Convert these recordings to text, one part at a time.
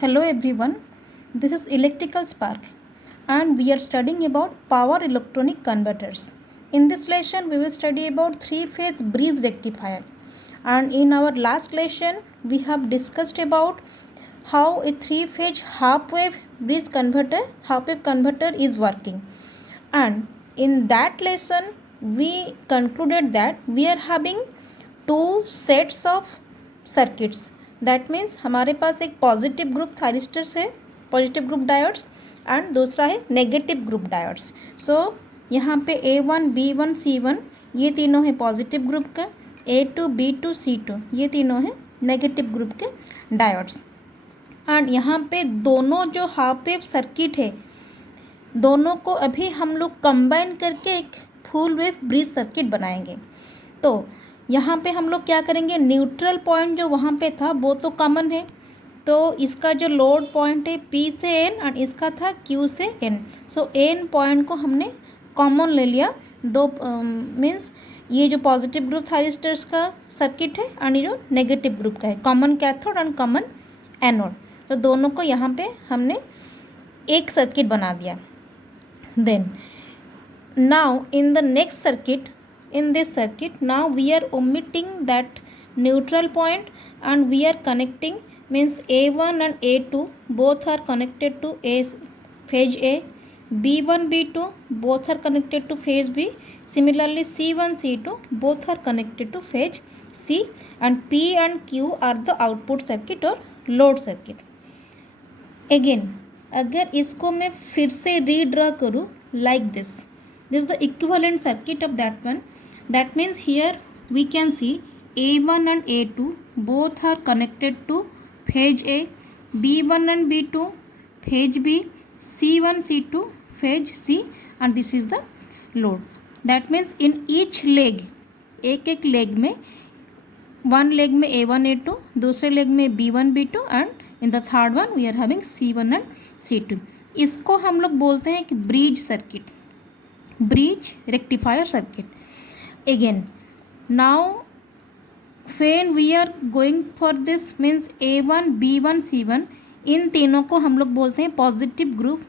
Hello everyone, this is Electrical Spark and we are studying about power electronic converters. In this lesson we will study about three-phase bridge rectifier, and in our last lesson we have discussed about how a three-phase half-wave bridge converter, half-wave converter is working, and in that lesson we concluded that we are having two sets of circuits. That means हमारे पास एक positive group thyristors है, positive group diodes, and दूसरा है negative group diodes. सो यहाँ पे A1, B1, C1 ये तीनों है पॉजिटिव ग्रुप का, A2, B2, C2 ये तीनों है नेगेटिव ग्रुप के डायोड्स. एंड यहाँ पे दोनों जो हाफ वेव सर्किट है दोनों को अभी हम लोग कंबाइन करके एक फुल वेव ब्रिज सर्किट बनाएंगे. तो यहाँ पे हम लोग क्या करेंगे, न्यूट्रल पॉइंट जो वहाँ पे था वो तो कॉमन है, तो इसका जो लोड पॉइंट है P से N और इसका था Q से N. सो N पॉइंट को हमने कॉमन ले लिया. दो मीन्स ये जो पॉजिटिव ग्रुप थायरिस्टर्स का सर्किट है और ये जो नेगेटिव ग्रुप का है, कॉमन कैथोड और कॉमन एनोड, तो दोनों को यहाँ पे हमने एक सर्किट बना दिया. Then now in the next circuit, in this circuit now we are omitting that neutral point and we are connecting, means A1 and A2 both are connected to phase A, B1 B2 both are connected to phase B, similarly C1 C2 both are connected to phase C, and P and Q are the output circuit or load circuit. Again अगर इसको मैं फिर से redraw करूँ like this is the equivalent circuit of that one. That means here we can see A1 and A2 both are connected to phase A, B1 and B2 phase B, C1 C2 phase C, and this is the load. That means in each leg, एक एक leg में, one leg में A1 A2, दूसरे leg में B1 B2 and in the third one we are having C1 and C2. इसको हम लोग बोलते हैं कि bridge circuit, bridge rectifier circuit. Again now when we are going for this means A1 B1 C1 इन तीनों को हम लोग बोलते हैं positive group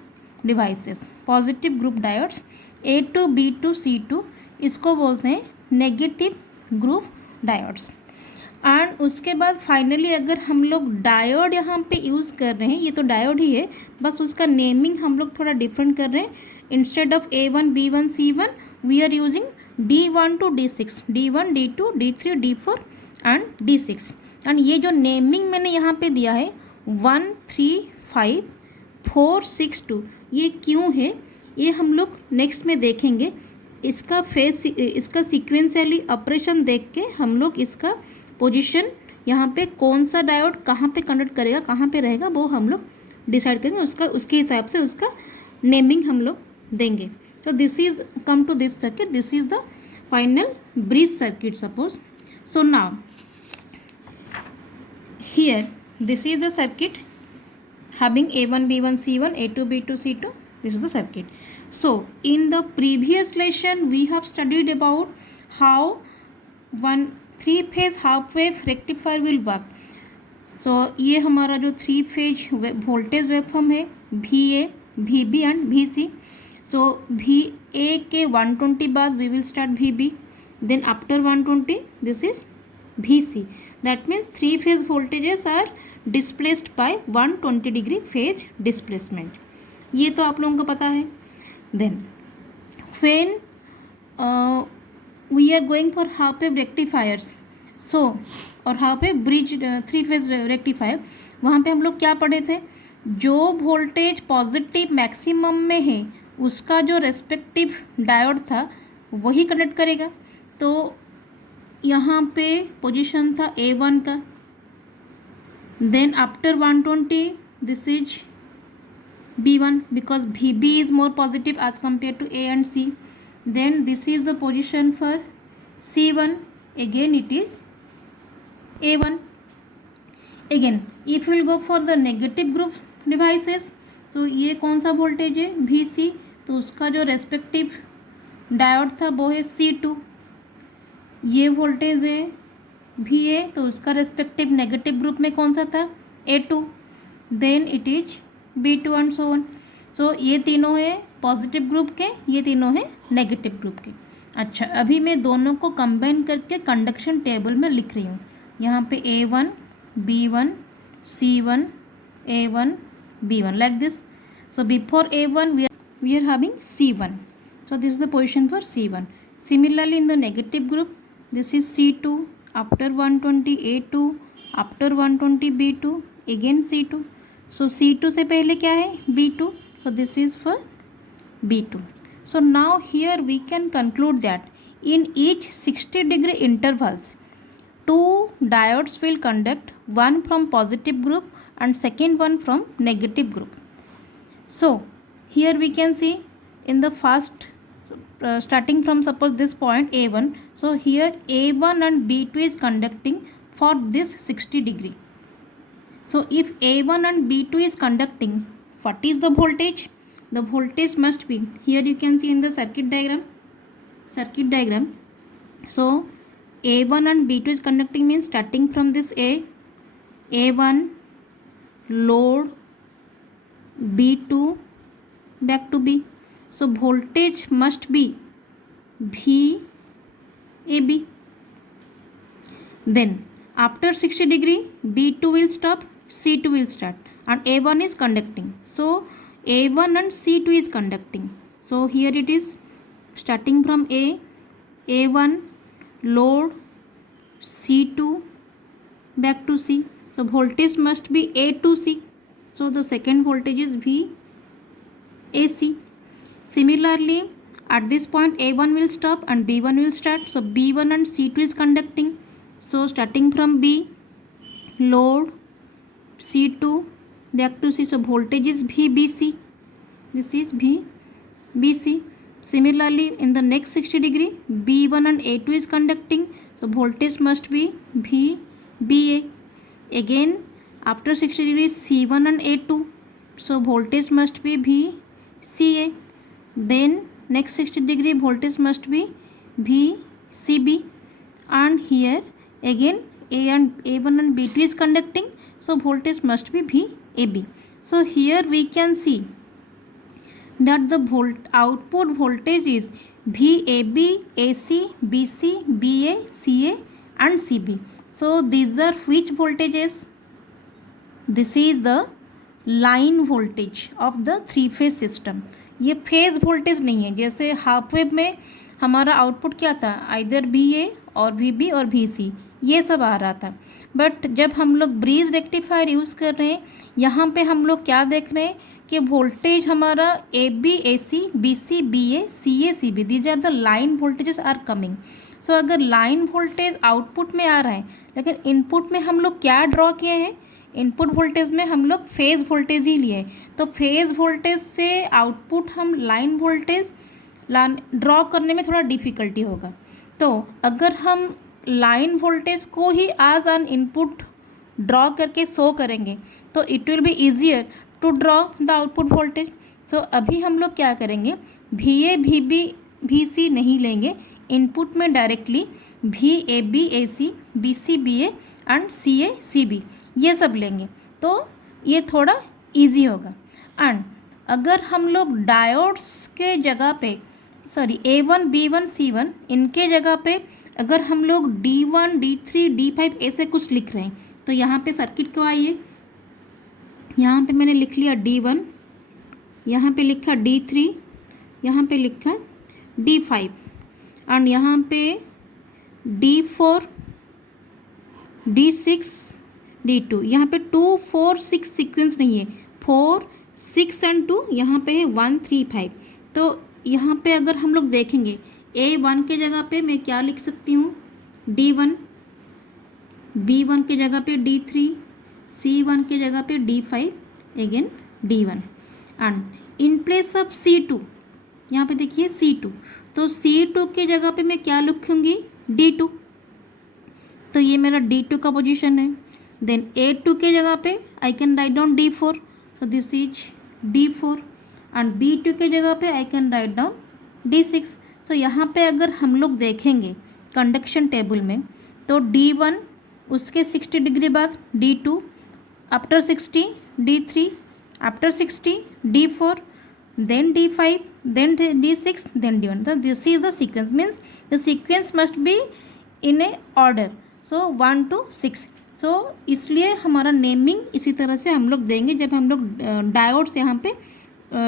devices, positive group diodes. A2 B2 C2 इसको बोलते हैं नेगेटिव ग्रुप डायोड्स. एंड उसके बाद फाइनली अगर हम लोग डायोड यहाँ पे यूज़ कर रहे हैं, ये तो डायोड ही है, बस उसका नेमिंग हम लोग थोड़ा डिफरेंट कर रहे हैं. Instead of A1 B1 C1 we are using D1 to D6, D1 D2 D3 D4 and D6. And ये जो नेमिंग मैंने यहाँ पे दिया है 1 3 5 4 6 2 ये क्यों है, ये हम लोग नेक्स्ट में देखेंगे. इसका फेस, इसका सीक्वेंशियली ऑपरेशन देख के हम लोग इसका पोजीशन यहाँ पे कौन सा डायोड कहाँ पे कंडक्ट करेगा, कहाँ पे रहेगा, वो हम लोग डिसाइड करेंगे. उसके हिसाब से उसका नेमिंग हम लोग देंगे. So this is come to this circuit, this is the final bridge circuit suppose. So now here this is the circuit having A1 B1 C1 A2 B2 C2, this is the circuit. So in the previous lesson we have studied about how one three phase half wave rectifier will work. So ये हमारा जो three phase voltage waveform है VA VB and VC. So VA के 120 बाद we will start VB, then after 120 this is VC. That means three phase voltages are displaced by 120 degree phase displacement. ये तो आप लोगों को पता है. Then when we are going for half wave rectifiers, so और half wave bridge three phase rectifier, वहाँ पे हम लोग क्या पढ़े थे, जो वोल्टेज पॉजिटिव मैक्सिमम में है उसका जो रेस्पेक्टिव डायोड था वही कनेक्ट करेगा. तो यहाँ पे पोजीशन था A1 का, then after 120 this is B1 because VB is more positive as compare to A and C. Then this is the position for C1, again it is A1. Again if will go for the negative group devices, तो ये कौन सा voltage है VC, तो उसका जो respective diode था वो है C2. ये वोल्टेज है VA, तो उसका रेस्पेक्टिव नेगेटिव ग्रुप में कौन सा था A2. Then it is B2 and so on. So ये तीनों है पॉजिटिव ग्रुप के, ये तीनों है नेगेटिव ग्रुप के। अच्छा, अभी मैं दोनों को कंबाइन करके कंडक्शन टेबल में लिख रही हूँ। यहाँ पे A1 B1 C1 A1 B1 like this. So before A1 we are having C1. So this is the position for C1. Similarly in the negative group this is C2, after 120 A2, after 120 B2, again C2. So C2 से पहले क्या है B2. So this is for B2. So now here we can conclude that in each 60-degree intervals, two diodes will conduct, one from positive group and second one from negative group. So here we can see in the first starting from suppose this point A1. So here A1 and B2 is conducting for this 60 degree. So if A1 and B2 is conducting, what is the voltage? The voltage must be, here you can see in the circuit diagram. So A1 and B2 is conducting means starting from this A1 load, B2 back to B. So voltage must be VAB. Then after 60 degree B2 will stop, C2 will start and A1 is conducting. So A1 and C2 is conducting. So here it is starting from A1 load, C2 back to C. So voltage must be A to C. So the second voltage is VAC. Similarly at this point A1 will stop and B1 will start. So B1 and C2 is conducting. So starting from B load, C2 back to C. So voltage is VBC. This is VBC. Similarly in the next 60 degree B1 and A2 is conducting. So voltage must be VBA. Again after 60 degrees C1 and A2. So voltage must be VCA. Then next 60 degree voltage must be VCB. And here again A1 and B2 is conducting. So voltage must be VAB. So here we can see that the output voltage is VAB, AC, BC, BA, CA and CB. So these are which voltages? This is the line voltage of the three phase system. ये phase voltage नहीं है. जैसे half wave में हमारा output क्या था, either VA और VB और VC ये सब आ रहा था. बट जब हम लोग ब्रीज रेक्टिफायर यूज़ कर रहे हैं, यहाँ पे हम लोग क्या देख रहे हैं कि वोल्टेज हमारा AB, AC, BC, BA, CA, CB these are the line voltages are coming. So अगर लाइन वोल्टेज आउटपुट में आ रहा है, लेकिन इनपुट में हम लोग क्या ड्रॉ किए हैं, इनपुट वोल्टेज में हम लोग फेज़ वोल्टेज ही लिए. तो फेज़ वोल्टेज से आउटपुट हम लाइन वोल्टेज ड्रॉ करने में थोड़ा डिफ़िकल्टी होगा. तो अगर हम लाइन वोल्टेज को ही एज एन इनपुट ड्रॉ करके शो करेंगे तो it will be easier to draw the output voltage. So अभी हम लोग क्या करेंगे, VA, VB, VC नहीं लेंगे, इनपुट में directly VAB, AC, BC, BA and CA, CB ये सब लेंगे. तो ये थोड़ा इजी होगा. एंड अगर हम लोग डायोड्स के जगह पे A1, B1, C1 इनके जगह पे अगर हम लोग D1, D3, D5 ऐसे कुछ लिख रहे हैं, तो यहाँ पे सर्किट को आइए, यहाँ पे मैंने लिख लिया D1, यहाँ पे लिखा D3, यहाँ पे लिखा D5 एंड यहाँ पे D4, D6, D2. यहाँ पे 2, 4, 6 सीक्वेंस नहीं है, 4, 6 एंड 2 यहाँ पे है 1, 3, 5. तो यहाँ पे अगर हम लोग देखेंगे A1 के जगह पे मैं क्या लिख सकती हूँ, D1, B1 के जगह पे D3, C1 के जगह पे D5, again D1 and in place of C2 यहाँ पे देखिए C2, तो C2 के जगह पे मैं क्या लिखूँगी, D2. तो ये मेरा D2 का पोजीशन है. देन A2 के जगह पे I can write down D4, so this is D4 and B2 के जगह पे I can write down D6. सो यहाँ पे अगर हम लोग देखेंगे कंडक्शन टेबल में तो D1 उसके 60 डिग्री बाद D2 after 60 D3, after 60 D4, then D5, then D6, then D1. So this is the sequence, means the sequence must be in a order. So 1 to 6. सो इसलिए हमारा नेमिंग इसी तरह से हम लोग देंगे. जब हम लोग डायोड्स यहाँ पे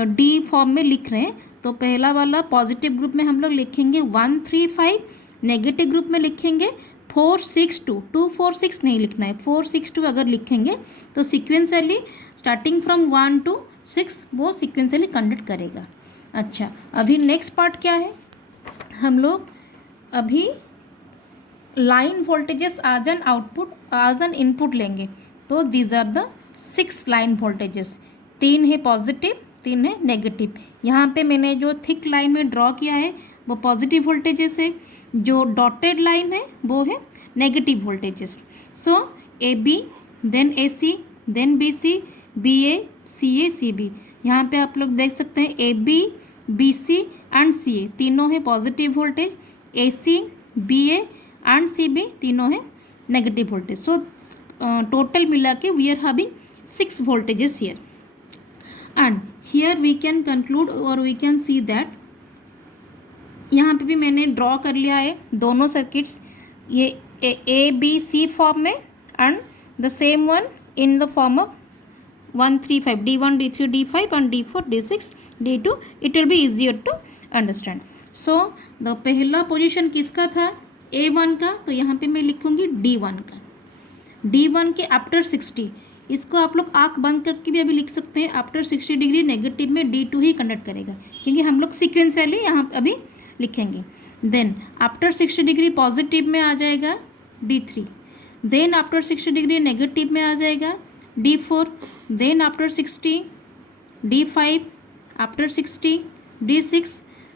डी फॉर्म में लिख रहे हैं तो पहला वाला पॉजिटिव ग्रुप में हम लोग लिखेंगे 1 3 5, नेगेटिव ग्रुप में लिखेंगे 4 6 2. 2 4 6 नहीं लिखना है, 4 6 2 अगर लिखेंगे तो सिक्वेंसली स्टार्टिंग फ्रॉम 1 to 6 वो सिक्वेंसली कंडक्ट करेगा. अच्छा, अभी नेक्स्ट पार्ट क्या है, हम लोग अभी line voltages as an output as an input लेंगे. तो these are the 6 line voltages. 3 है पॉजिटिव, 3 है नेगेटिव. यहाँ पे मैंने जो थिक लाइन में ड्रॉ किया है वो पॉजिटिव वोल्टेजेस है, जो डॉटेड लाइन है वो है negative voltages. So A B, then A C, then B C, B A, C A, C B. यहाँ पे आप लोग देख सकते हैं A B, B C and C A तीनों है positive voltage. A C, B A and C B तीनों है नेगेटिव वोल्टेज. सो टोटल मिला के we are having 6 voltages here. And here we can conclude or we can see that यहाँ पे भी मैंने ड्रॉ कर लिया है दोनों सर्किट्स, ये ए बी सी फॉर्म में and the same one in the form of 1 3 5, D1 D3 D5 and D4 D6 D2. It will be easier to understand. So the पहला पोजीशन किसका था, A1 का, तो यहाँ पे मैं लिखूँगी D1 का. D1 के आफ्टर 60, इसको आप लोग आँख बंद करके भी अभी लिख सकते हैं. आफ्टर 60 डिग्री नेगेटिव में D2 ही कंडक्ट करेगा, क्योंकि हम लोग सिक्वेंसली यहाँ अभी लिखेंगे. देन आफ्टर 60 डिग्री पॉजिटिव में आ जाएगा D3, then after 60 degree negative में आ जाएगा D4, then after 60 D5, after 60 D6,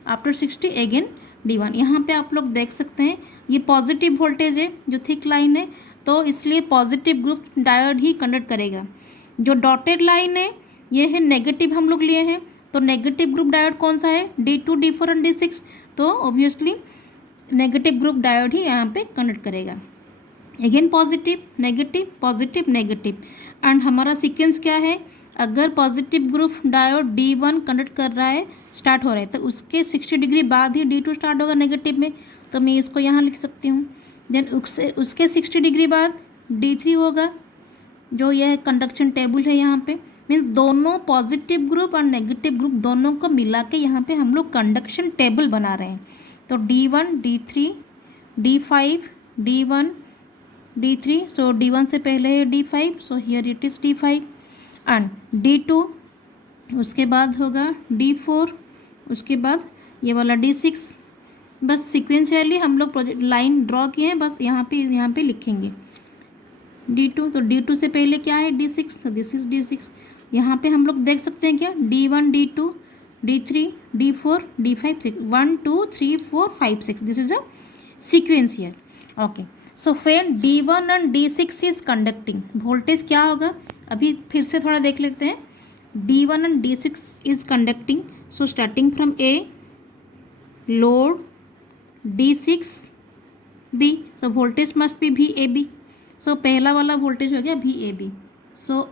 after 60 again D1. यहाँ पे आप लोग देख सकते हैं ये पॉजिटिव वोल्टेज है जो थिक लाइन है, तो इसलिए पॉजिटिव ग्रुप डायोड ही कंडक्ट करेगा. जो डॉटेड लाइन है ये है नेगेटिव हम लोग लिए हैं, तो नेगेटिव ग्रुप डायोड कौन सा है, D2 D4 एंड D6. तो ऑब्वियसली नेगेटिव ग्रुप डायोड ही यहाँ पे कंडक्ट करेगा. Again positive negative positive negative. And हमारा सीक्वेंस क्या है, अगर positive group diode D1 conduct कर रहा है, स्टार्ट हो रहा है, तो उसके 60 डिग्री बाद ही D2 स्टार्ट होगा नेगेटिव में, तो मैं इसको यहाँ लिख सकती हूँ. देन उसके 60 डिग्री बाद D3 होगा, जो यह कंडक्शन टेबल है यहाँ पे. मीन्स दोनों पॉजिटिव ग्रुप और नेगेटिव ग्रुप दोनों को मिला के यहाँ पे हम लोग कंडक्शन टेबल बना रहे हैं. तो D1 D3 D5 D1 D3. सो D1 से पहले है D5, so here it is D5 and D2, उसके बाद होगा D4, उसके बाद ये वाला D6. बस सिक्वेंशियली हम लोग लाइन ड्रॉ किए हैं, बस यहाँ पे लिखेंगे D2. तो D2 से पहले क्या है D6, तो दिस इज D6. यहाँ पे हम लोग देख सकते हैं क्या D1 D2 D3 D4 D5 6, 1 2 3 4 5 6. This is a sequence here. Okay, so friend D1 and D6 is conducting. Voltage क्या होगा अभी फिर से थोड़ा देख लेते हैं. D1 and D6 is conducting. So starting from A, load D6 B, so voltage must B VAB. सो पहला वाला वोल्टेज हो गया VAB. सो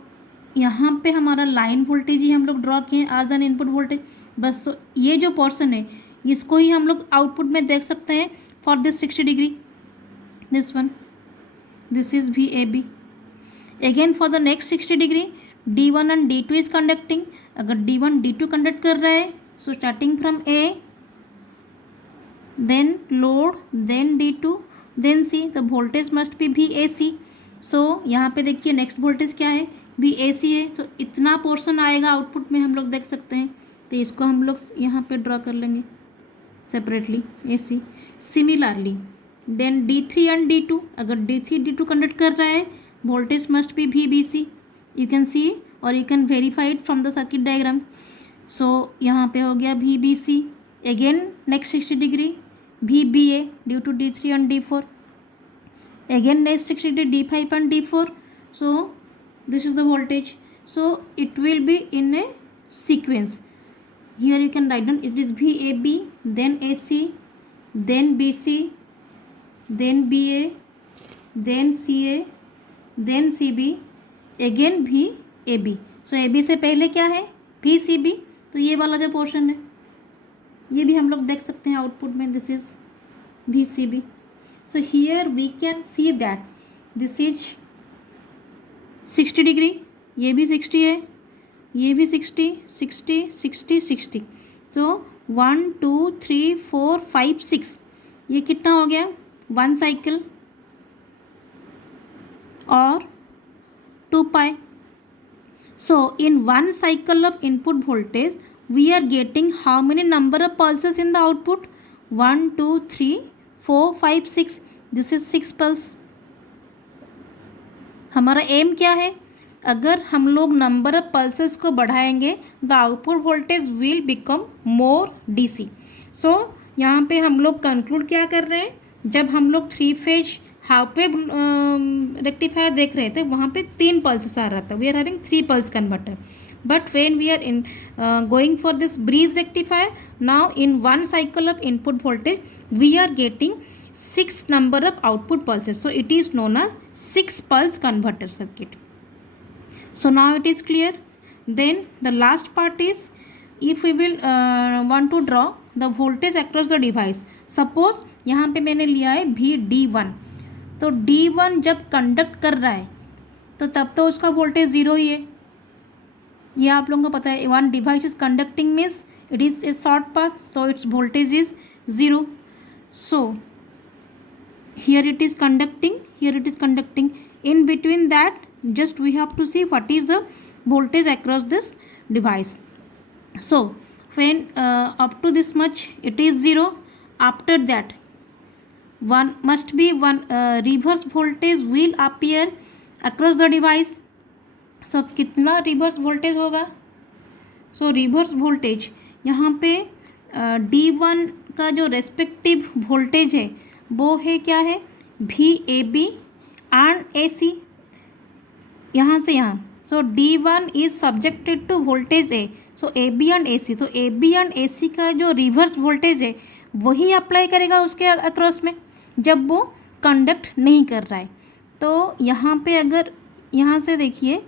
यहाँ पे हमारा लाइन वोल्टेज ही हम लोग ड्रॉ किए एज एन इनपुट वोल्टेज. बस so ये जो पोर्शन है इसको ही हम लोग आउटपुट में देख सकते हैं for this 60 degree. This one, this is VAB. Again for the next 60 degree D1 and D2 is conducting. अगर D1 D2 कंडक्ट कर रहा है, so starting from A, then load, then D2, then C, the voltage must be VAC. So यहाँ पे देखिए next voltage क्या है, VAC है. तो इतना पोर्शन आएगा आउटपुट में हम लोग देख सकते हैं. तो इसको हम लोग यहाँ पे ड्रॉ कर लेंगे separately AC. Similarly then D3 and D2, अगर D3 D2 कंडक्ट कर रहा है, voltage must be VBC. You can see और you can verify it from the circuit diagram. So यहाँ पे हो गया VBC. Again next 60 degree VBA due to D3 and D4. Again next 60 degree D5 and D4. So this is the voltage. So it will be in a sequence. Here you can write down it is VAB, then AC, then BC, then BA, then CA, then CB, again भी A B, so A B से पहले क्या है भी C B, तो ये वाला जो पोर्शन है ये भी हम लोग देख सकते हैं आउटपुट में, दिस इज भी C B. So here we can see that this is 60 degree, ये भी 60 है, ये भी 60 60 60 60. सो 1 2 3 4 5 6, ये कितना हो गया 1 साइकिल और 2 पाई. So in one cycle of input voltage we are getting how many number of pulses in the output? 1 2 3 4 5 6. This is 6 pulse. हमारा एम क्या है, अगर हम लोग नंबर ऑफ पल्सेस को बढ़ाएंगे the output voltage will become more DC. So यहाँ पे हम लोग कंक्लूड क्या कर रहे हैं, जब हम लोग 3 फेज हाफ वेव रेक्टिफायर देख रहे थे वहाँ पे 3 पल्सेस आ रहा था, we are having 3 pulse converter. But when we are in going for this bridge rectifier, now in one cycle of input voltage we are getting 6 number of output pulses. So it is known as 6 pulse converter circuit. So now it is clear. Then the last part is, if we will want to draw the voltage across the device. Suppose यहाँ पे मैंने लिया है भी D1, तो D1 जब conduct कर रहा है तो तब तो उसका वोल्टेज ज़ीरो ही है, ये आप लोगों को पता है. One device is conducting means it is a short path, तो its voltage is zero. So here it is conducting, here it is conducting. In between that just we have to see what is the voltage across this device. So when up to this much it is 0, after that one must be one reverse voltage will appear across the device. So कितना reverse voltage होगा, so reverse voltage यहाँ पे D1 का जो respective voltage है वो है क्या है भी ए बी एंड ए सी, यहाँ से यहाँ. So D1 is subjected to voltage A, so A B and A C. तो ए बी एंड ए सी का जो रिवर्स वोल्टेज है वही अप्लाई करेगा उसके अक्रॉस में जब वो कंडक्ट नहीं कर रहा है. तो यहाँ पे अगर यहाँ से देखिए,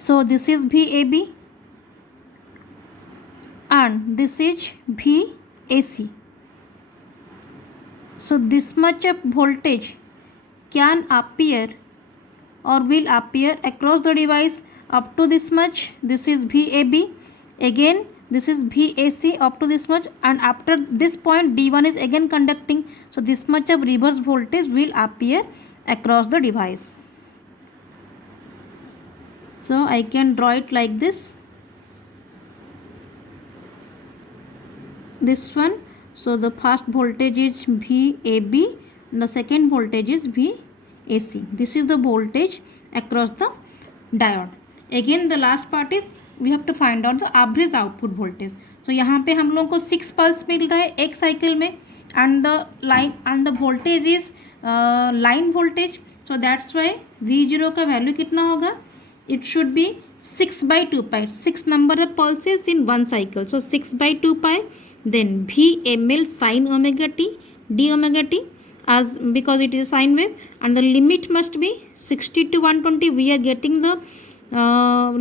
सो दिस इज भी A B and this is भी A C. So this much of voltage can appear or will appear across the device up to this much. This is VAB. Again this is VAC up to this much, and after this point D1 is again conducting. So this much of reverse voltage will appear across the device. So I can draw it like this. This one. So the first voltage is VAB and the second voltage is VAC. This is the voltage across the diode. Again the last part is we have to find out the average output voltage. So यहाँ पे हम लोगों को 6 pulse मिल रहा है एक cycle में, and the line and the voltage is line voltage. So that's why V0 का वैल्यू कितना होगा, it should be 6/2 pi, 6 number of pulses in one cycle. So 6/2 pi. Then V ml sin omega t d omega t, as because it is sine wave, and the limit must be 60 to 120. We are getting the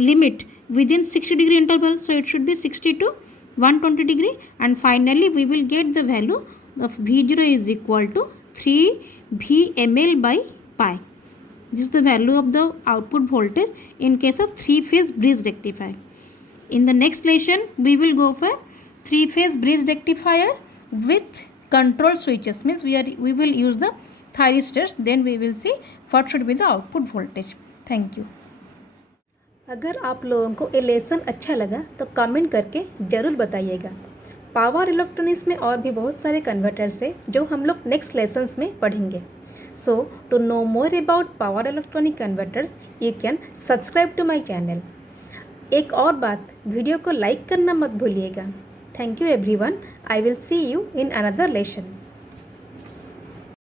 limit within 60 degree interval, so it should be 60 to 120 degree, and finally we will get the value of V0 is equal to 3 V ml by pi. This is the value of the output voltage in case of 3-phase bridge rectifier. In the next lesson we will go for 3-phase bridge rectifier with control switches, means we will use the thyristors. Then we will see what should be the output voltage. Thank you. अगर आप लोगों को ये lesson अच्छा लगा तो comment करके ज़रूर बताइएगा. पावर इलेक्ट्रॉनिक्स में और भी बहुत सारे कन्वर्टर्स है जो हम लोग नेक्स्ट लेसन्स में पढ़ेंगे. So to know more about power electronic converters you can subscribe to my channel. एक और बात, वीडियो को लाइक करना मत भूलिएगा. Thank you everyone. I will see you in another lesson.